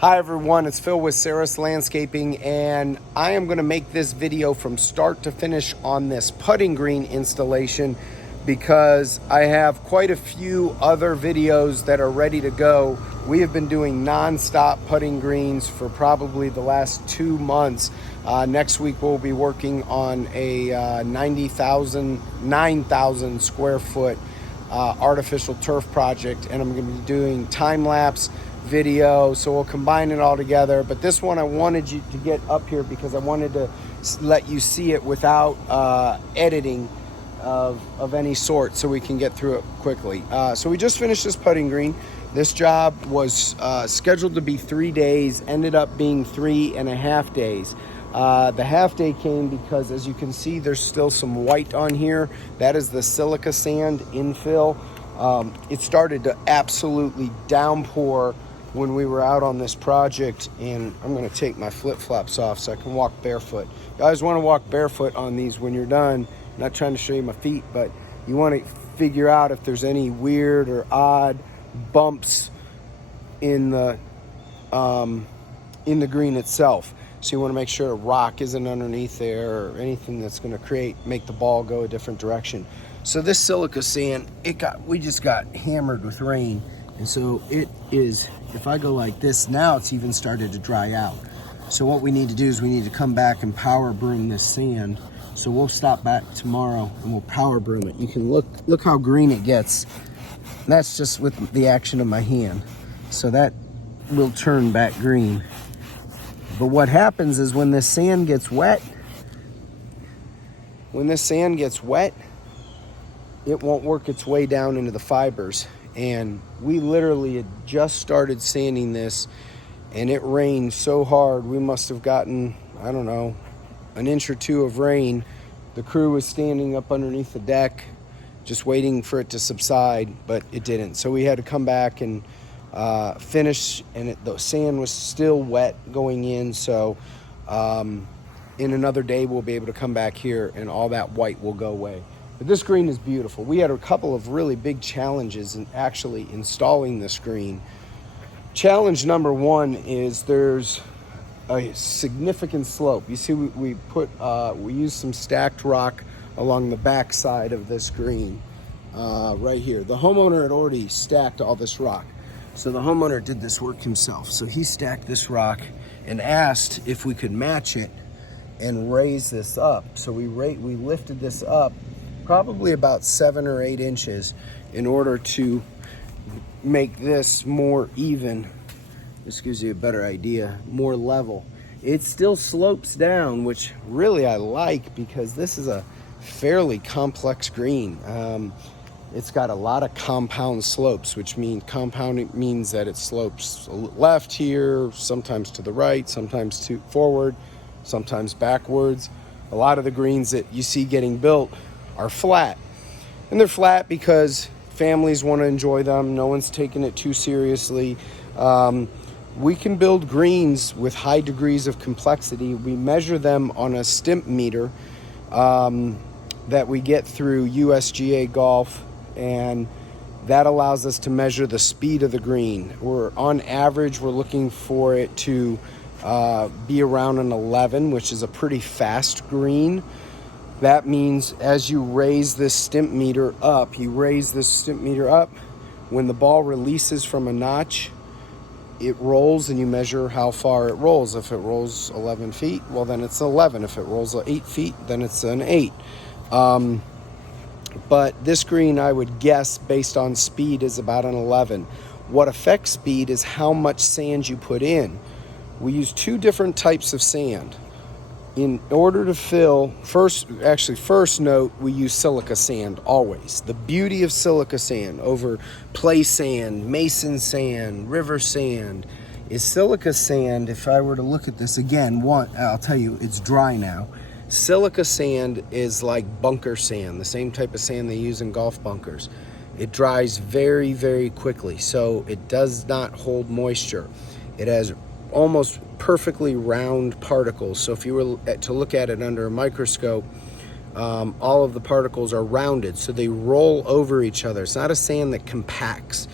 Hi everyone, it's Phil with Sarros Landscaping, and I am going to make this video from start to finish on this putting green installation because I have quite a few other videos that are ready to go. We have been doing non-stop putting greens for probably the last 2 months. Next week we'll be working on a 9,000 square foot artificial turf project, and I'm going to be doing time-lapse video, so we'll combine it all together. But this one I wanted you to get up here because I wanted to let you see it without editing of any sort, so we can get through it quickly. So we just finished this putting green. This job was scheduled to be 3 days, ended up being 3.5 days. The half day came because, as you can see, there's still some white on here. That is the silica sand infill. It started to absolutely downpour when we were out on this project, and I'm going to take my flip-flops off so I can walk barefoot. You guys want to walk barefoot on these when you're done. I'm not trying to show you my feet, but you want to figure out if there's any weird or odd bumps in the green itself. So you want to make sure a rock isn't underneath there or anything that's going to make the ball go a different direction. So this silica sand, we just got hammered with rain, and so it is, if I go like this, now it's even started to dry out. So what we need to do is we need to come back and power broom this sand. So we'll stop back tomorrow and we'll power broom it. You can look how green it gets. That's just with the action of my hand. So that will turn back green. But what happens is when this sand gets wet, it won't work its way down into the fibers. And we literally had just started sanding this, and it rained so hard we must have gotten, I don't know, an inch or two of rain. The crew was standing up underneath the deck just waiting for it to subside, but it didn't. So we had to come back and finish, and the sand was still wet going in. So in another day we'll be able to come back here and all that white will go away. But this green is beautiful. We had a couple of really big challenges in actually installing this green. Challenge number one is there's a significant slope. You see, we used some stacked rock along the back side of this green right here. The homeowner had already stacked all this rock. So the homeowner did this work himself. So he stacked this rock and asked if we could match it and raise this up. So we lifted this up probably about 7 or 8 inches in order to make this more even. This gives you a better idea, more level. It still slopes down, which really I like because this is a fairly complex green. It's got a lot of compound slopes, which means compounding means that it slopes left here, sometimes to the right, sometimes to forward, sometimes backwards. A lot of the greens that you see getting built are flat, and they're flat because families want to enjoy them. No one's taking it too seriously. We can build greens with high degrees of complexity. We measure them on a stimp meter that we get through USGA Golf, and that allows us to measure the speed of the green. On average, we're looking for it to be around an 11, which is a pretty fast green. That means as you raise this stimp meter up, when the ball releases from a notch, it rolls, and you measure how far it rolls. If it rolls 11 feet, well, then it's 11. If it rolls 8 feet, then it's an 8. But this green, I would guess, based on speed, is about an 11. What affects speed is how much sand you put in. We use 2 different types of sand. In order to fill, first note, we use silica sand always. The beauty of silica sand over play sand, mason sand, river sand is silica sand. If I were to look at this again, I'll tell you, it's dry now. Silica sand is like bunker sand, the same type of sand they use in golf bunkers. It dries very, very quickly, so it does not hold moisture. It has almost perfectly round particles. So if you were to look at it under a microscope, all of the particles are rounded, so they roll over each other. It's not a sand that compacts.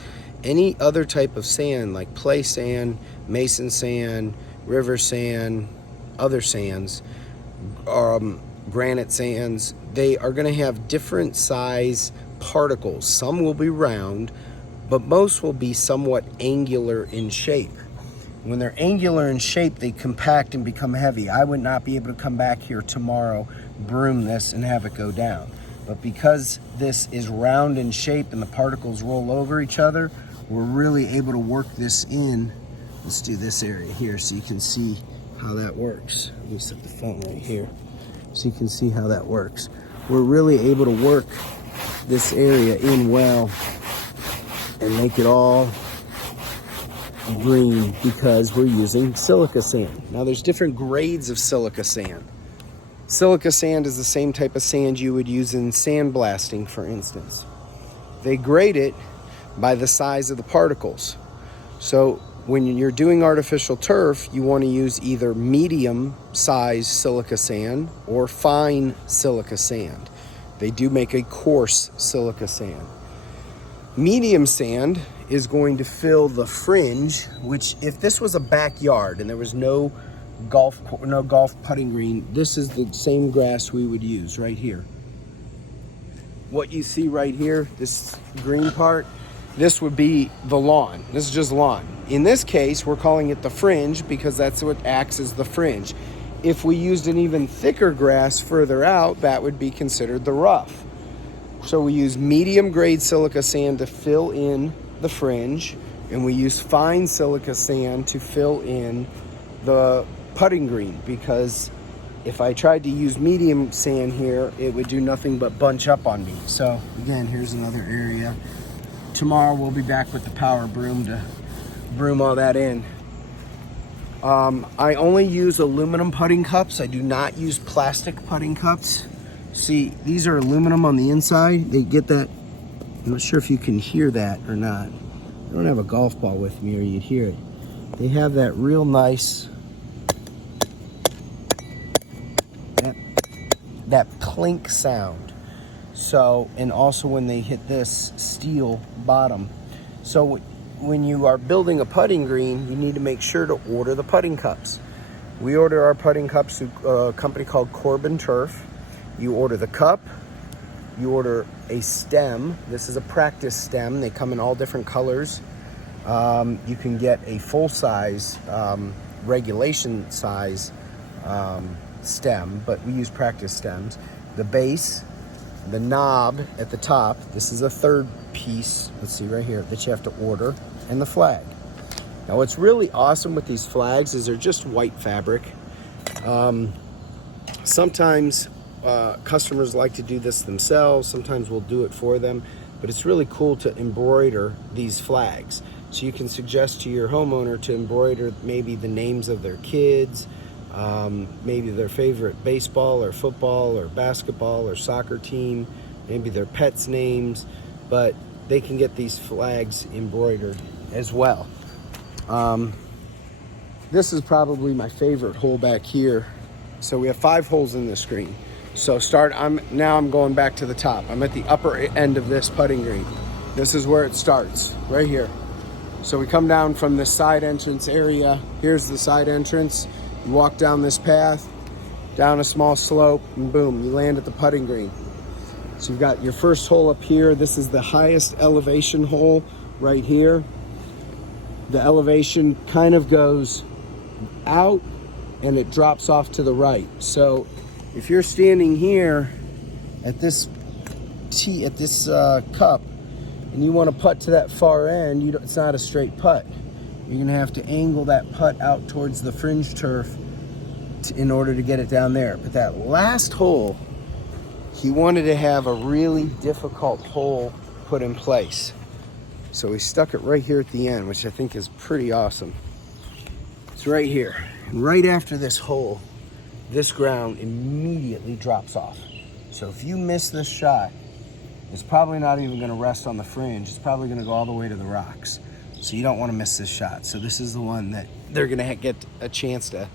any other type of sand, like play sand, mason sand, river sand, other sands, granite sands, they are going to have different size particles. Some will be round, but most will be somewhat angular in shape. When they're angular in shape, they compact and become heavy. I would not be able to come back here tomorrow, broom this, and have it go down. But because this is round in shape and the particles roll over each other, we're really able to work this in. Let's do this area here so you can see how that works. Let me set the phone right here so you can see how that works. We're really able to work this area in well and make it all green because we're using silica sand. Now there's different grades of silica sand. Silica sand is the same type of sand you would use in sandblasting, for instance. They grade it by the size of the particles. So when you're doing artificial turf, you want to use either medium size silica sand or fine silica sand. They do make a coarse silica sand. Medium sand is going to fill the fringe, which if this was a backyard and there was no golf putting green, this is the same grass we would use right here. What you see right here, this green part, this would be the lawn. This is just lawn. In this case, we're calling it the fringe because that's what acts as the fringe. If we used an even thicker grass further out, that would be considered the rough. So we use medium grade silica sand to fill in the fringe, and we use fine silica sand to fill in the putting green, because if I tried to use medium sand here, it would do nothing but bunch up on me. So again, here's another area. Tomorrow we'll be back with the power broom to broom all that in. I only use aluminum putting cups. I do not use plastic putting cups. See, these are aluminum on the inside. They get that, I'm not sure if you can hear that or not. I don't have a golf ball with me or you'd hear it. They have that real nice, that clink sound. So, and also when they hit this steel bottom. So when you are building a putting green, you need to make sure to order the putting cups. We order our putting cups through a company called Corbin Turf. You order the cup, you order a stem. This is a practice stem. They come in all different colors. You can get a full-size, regulation size stem, but we use practice stems. The base, the knob at the top, this is a third piece, let's see right here, that you have to order, and the flag. Now what's really awesome with these flags is they're just white fabric. Sometimes customers like to do this themselves, sometimes we'll do it for them, but it's really cool to embroider these flags. So you can suggest to your homeowner to embroider maybe the names of their kids, maybe their favorite baseball or football or basketball or soccer team, maybe their pets' names, but they can get these flags embroidered as well. This is probably my favorite hole back here. So we have 5 holes in this screen. So now I'm going back to the top. I'm at the upper end of this putting green. This is where it starts, right here. So we come down from the side entrance area. Here's the side entrance. You walk down this path, down a small slope, and boom, you land at the putting green. So you've got your first hole up here. This is the highest elevation hole right here. The elevation kind of goes out and it drops off to the right. So if you're standing here at this cup and you want to putt to that far end, it's not a straight putt. You're gonna have to angle that putt out towards the fringe turf in order to get it down there. But that last hole, he wanted to have a really difficult hole put in place. So we stuck it right here at the end, which I think is pretty awesome. It's right here. And right after this hole, this ground immediately drops off. So if you miss this shot, it's probably not even gonna rest on the fringe. It's probably gonna go all the way to the rocks. So you don't wanna miss this shot. So this is the one that they're gonna get a chance to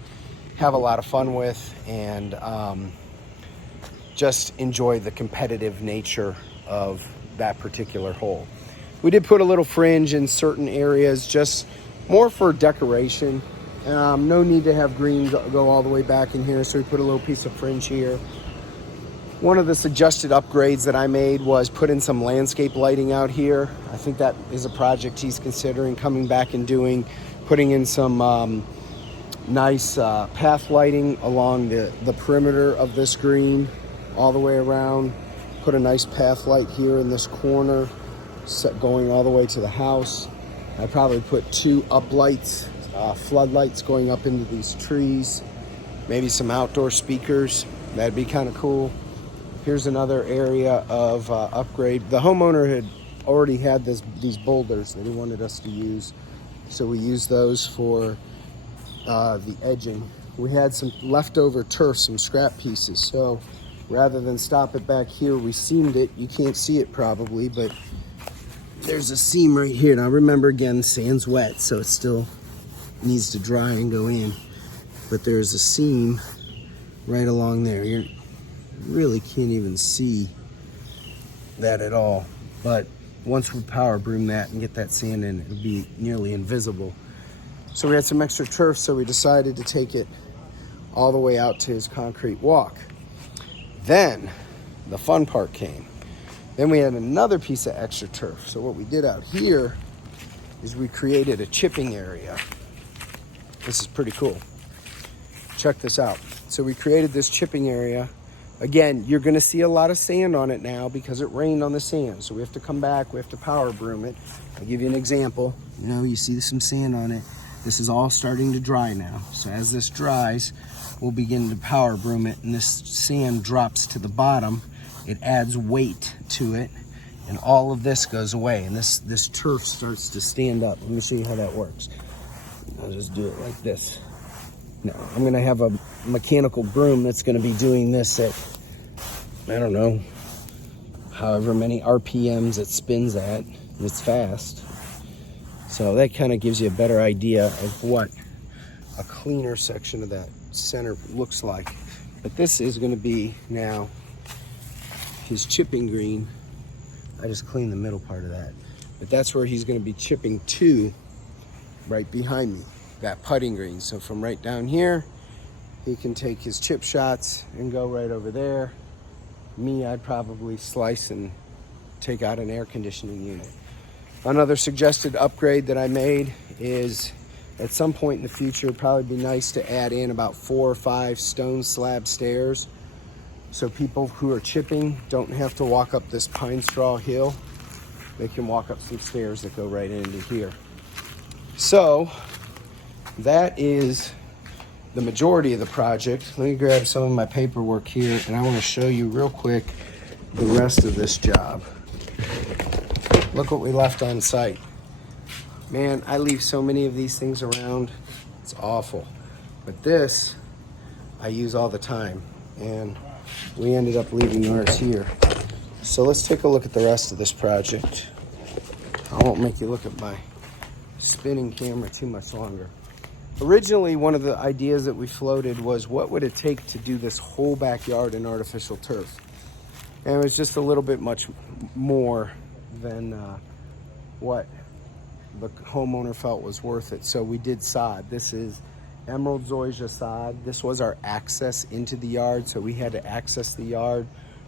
have a lot of fun with and just enjoy the competitive nature of that particular hole. We did put a little fringe in certain areas, just more for decoration. No need to have green go all the way back in here, so we put a little piece of fringe here. One of the suggested upgrades that I made was put in some landscape lighting out here. I think that is a project he's considering coming back and doing, putting in some nice path lighting along the perimeter of this green all the way around. Put a nice path light here in this corner, going all the way to the house. I probably put 2 uplights, floodlights going up into these trees, maybe some outdoor speakers. That'd be kind of cool. Here's another area of upgrade. The homeowner had already had these boulders that he wanted us to use, so we used those for the edging. We had some leftover turf, some scrap pieces, so rather than stop it back here, we seamed it. You can't see it probably, but there's a seam right here. Now remember, again, the sand's wet, so it still needs to dry and go in, but there's a seam right along there. You really can't even see that at all, but once we power broom that and get that sand in, it'll be nearly invisible. So we had some extra turf, so we decided to take it all the way out to his concrete walk. Then the fun part came. Then we had another piece of extra turf. So what we did out here is we created a chipping area. This is pretty cool. Check this out. So we created this chipping area. Again, you're gonna see a lot of sand on it now because it rained on the sand. So we have to come back, we have to power broom it. I'll give you an example. You know, you see some sand on it. This is all starting to dry now. So as this dries, we'll begin to power broom it, and this sand drops to the bottom. It adds weight to it, and all of this goes away, and this turf starts to stand up. Let me show you how that works. I'll just do it like this. Now, I'm gonna have a mechanical broom that's gonna be doing this at, I don't know, however many RPMs it spins at. It's fast. So that kind of gives you a better idea of what a cleaner section of that center looks like. But this is gonna be now his chipping green. I just cleaned the middle part of that. But that's where he's gonna be chipping to, right behind me, that putting green. So from right down here, he can take his chip shots and go right over there. Me, I'd probably slice and take out an air conditioning unit. Another suggested upgrade that I made is at some point in the future, it'd probably be nice to add in about 4 or 5 stone slab stairs, so people who are chipping don't have to walk up this pine straw hill. They can walk up some stairs that go right into here. So that is the majority of the project. Let me grab some of my paperwork here, and I want to show you real quick the rest of this job. Look what we left on site. Man, I leave so many of these things around. It's awful. But this, I use all the time. And we ended up leaving ours here. So let's take a look at the rest of this project. I won't make you look at my spinning camera too much longer. Originally, one of the ideas that we floated was, what would it take to do this whole backyard in artificial turf? And it was just a little bit much more than what the homeowner felt was worth it. So we did sod. This is emerald zoysia sod. This was our access into the yard, so we had to access the yard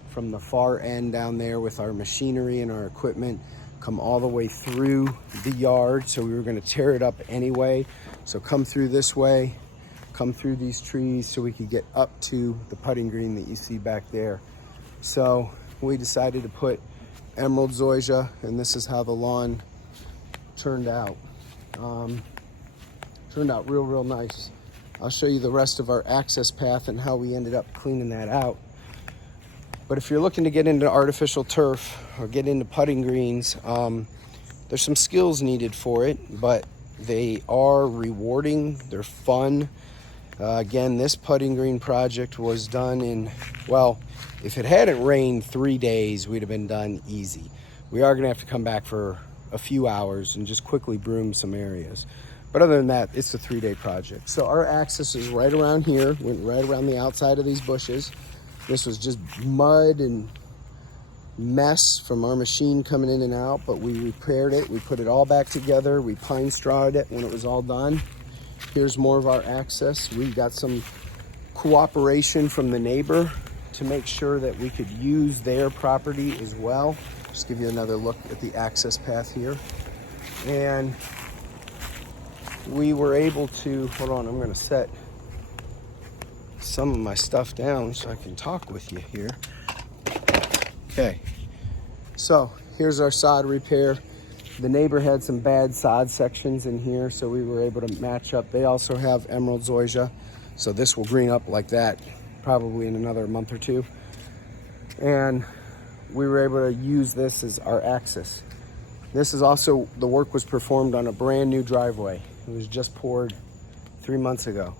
from the far end down there with our machinery and our equipment, come all the way through the yard. So we were going to tear it up anyway, so come through this way, come through these trees, so we could get up to the putting green that you see back there. So we decided to put emerald zoysia, and this is how the lawn turned out. Turned out real nice. I'll show you the rest of our access path and how we ended up cleaning that out. But if you're looking to get into artificial turf or get into putting greens, there's some skills needed for it, but they are rewarding, they're fun. Again, this putting green project was done in, well, if it hadn't rained 3 days, we'd have been done easy. We are gonna have to come back for a few hours and just quickly broom some areas. But other than that, it's a 3-day project. So our access is right around here, went right around the outside of these bushes. This was just mud and mess from our machine coming in and out, but we repaired it. We put it all back together. We pine strawed it when it was all done. Here's more of our access. We got some cooperation from the neighbor to make sure that we could use their property as well. Just give you another look at the access path here. And we were able to, hold on, I'm gonna set some of my stuff down so I can talk with you here. Okay, so here's our sod repair. The neighbor had some bad sod sections in here, so we were able to match up. They also have emerald zoysia, so this will green up like that probably in another month or two. And we were able to use this as our access. This is also, the work was performed on a brand new driveway. It was just poured 3 months ago.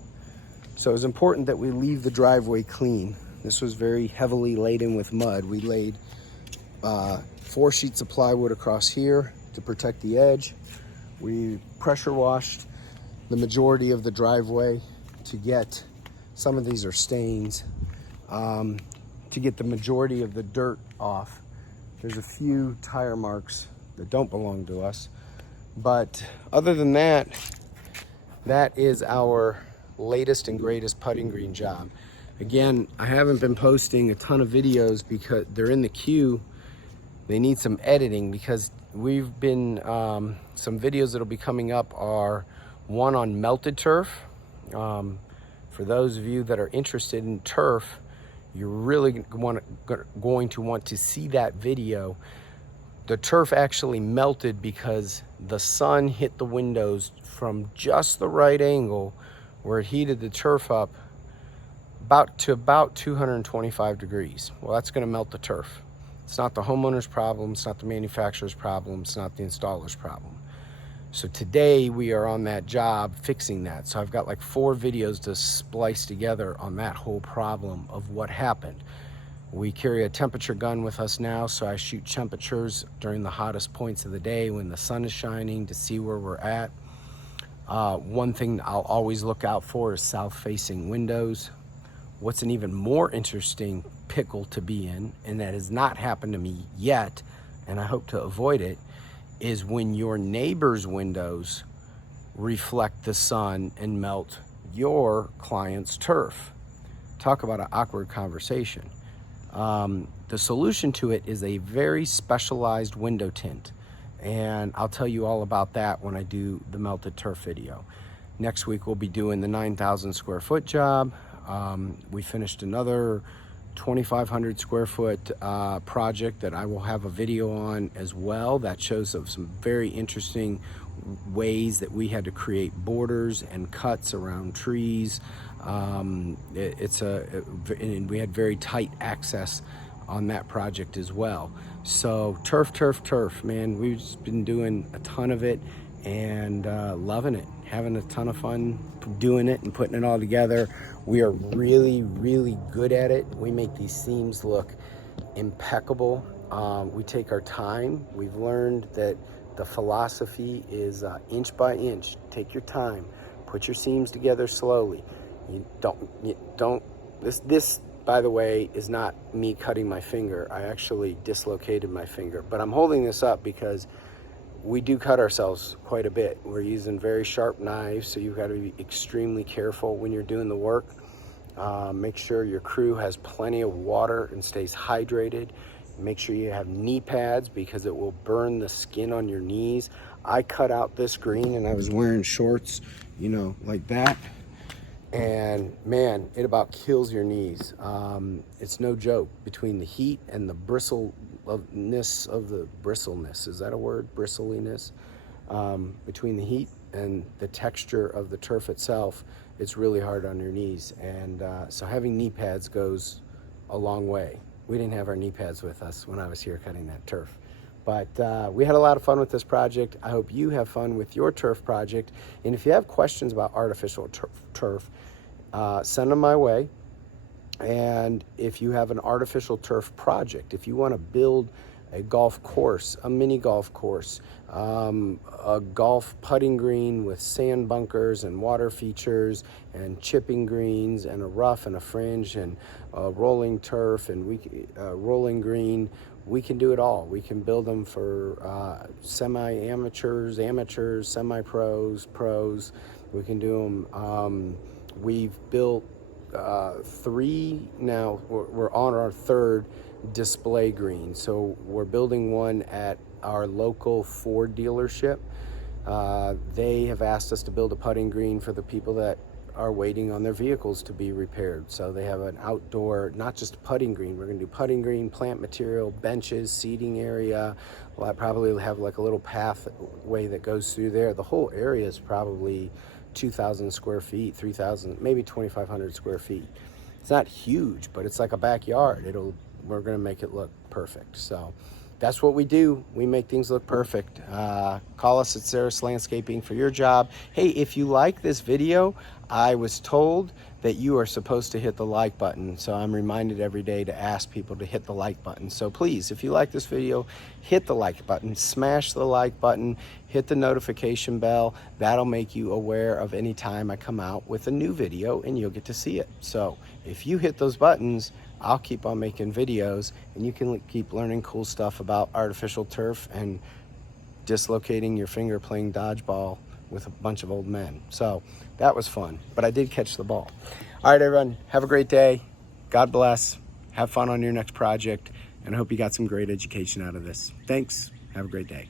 So it was important that we leave the driveway clean. This was very heavily laden with mud. We laid 4 sheets of plywood across here to protect the edge. We pressure washed the majority of the driveway to get, some of these are stains, to get the majority of the dirt off. There's a few tire marks that don't belong to us. But other than that, that is our latest and greatest putting green job. Again, I haven't been posting a ton of videos because they're in the queue. They need some editing because we've been, some videos that'll be coming up are one on melted turf. For those of you that are interested in turf, you're really going to want to see that video. The turf actually melted because the sun hit the windows from just the right angle where it heated the turf up about 225 degrees. Well, that's going to melt the turf. It's not the homeowner's problem, it's not the manufacturer's problem, it's not the installer's problem. So today we are on that job fixing that. So I've got like 4 videos to splice together on that whole problem of what happened. We carry a temperature gun with us now, so I shoot temperatures during the hottest points of the day when the sun is shining to see where we're at. One thing I'll always look out for is south-facing windows. What's an even more interesting pickle to be in, and that has not happened to me yet, and I hope to avoid it, is when your neighbor's windows reflect the sun and melt your client's turf. Talk about an awkward conversation. The solution to it is a very specialized window tint, and I'll tell you all about that when I do the melted turf video. Next week we'll be doing the 9,000 square foot job. We finished another 2,500 square foot project that I will have a video on as well that shows of some very interesting ways that we had to create borders and cuts around trees. And we had very tight access on that project as well. So turf, man, we've just been doing a ton of it and loving it, having a ton of fun doing it and putting it all together. We are really, really good at it. We make these seams look impeccable. We take our time. We've learned that the philosophy is inch by inch. Take your time. Put your seams together slowly. This, by the way, is not me cutting my finger. I actually dislocated my finger, but I'm holding this up because we do cut ourselves quite a bit. We're using very sharp knives, so you've got to be extremely careful when you're doing the work. Make sure your crew has plenty of water and stays hydrated. Make sure you have knee pads because it will burn the skin on your knees. I cut out this green and I was wearing shorts, you know, like that. And man, it about kills your knees. It's no joke between the heat and the bristleness of the bristleness. Is that a word? Bristliness. Between the heat and the texture of the turf itself, it's really hard on your knees. And so having knee pads goes a long way. We didn't have our knee pads with us when I was here cutting that turf. But we had a lot of fun with this project. I hope you have fun with your turf project. And if you have questions about artificial turf, send them my way. And if you have an artificial turf project, if you want to build a golf course, a mini golf course, a golf putting green with sand bunkers and water features and chipping greens and a rough and a fringe and rolling turf and rolling green we can do it all. We can build them for semi-amateurs, amateurs, semi-pros, pros. We can do them. We've built 3 now. We're on our 3rd display green. So we're building one at our local Ford dealership. They have asked us to build a putting green for the people that are waiting on their vehicles to be repaired. So they have an outdoor, not just a putting green. We're going to do putting green, plant material, benches, seating area. Well, I probably have like a little pathway that goes through there. The whole area is probably 2,000 square feet, 3,000, maybe 2,500 square feet. It's not huge, but it's like a backyard. We're going to make it look perfect. So that's what we do. We make things look perfect. Call us at Sarros Landscaping for your job. Hey, if you like this video, I was told that you are supposed to hit the like button. So I'm reminded every day to ask people to hit the like button. So please, if you like this video, hit the like button, smash the like button, hit the notification bell. That'll make you aware of any time I come out with a new video and you'll get to see it. So if you hit those buttons, I'll keep on making videos and you can keep learning cool stuff about artificial turf and dislocating your finger playing dodgeball with a bunch of old men. So that was fun, but I did catch the ball. All right, everyone, have a great day. God bless. Have fun on your next project, and I hope you got some great education out of this. Thanks. Have a great day.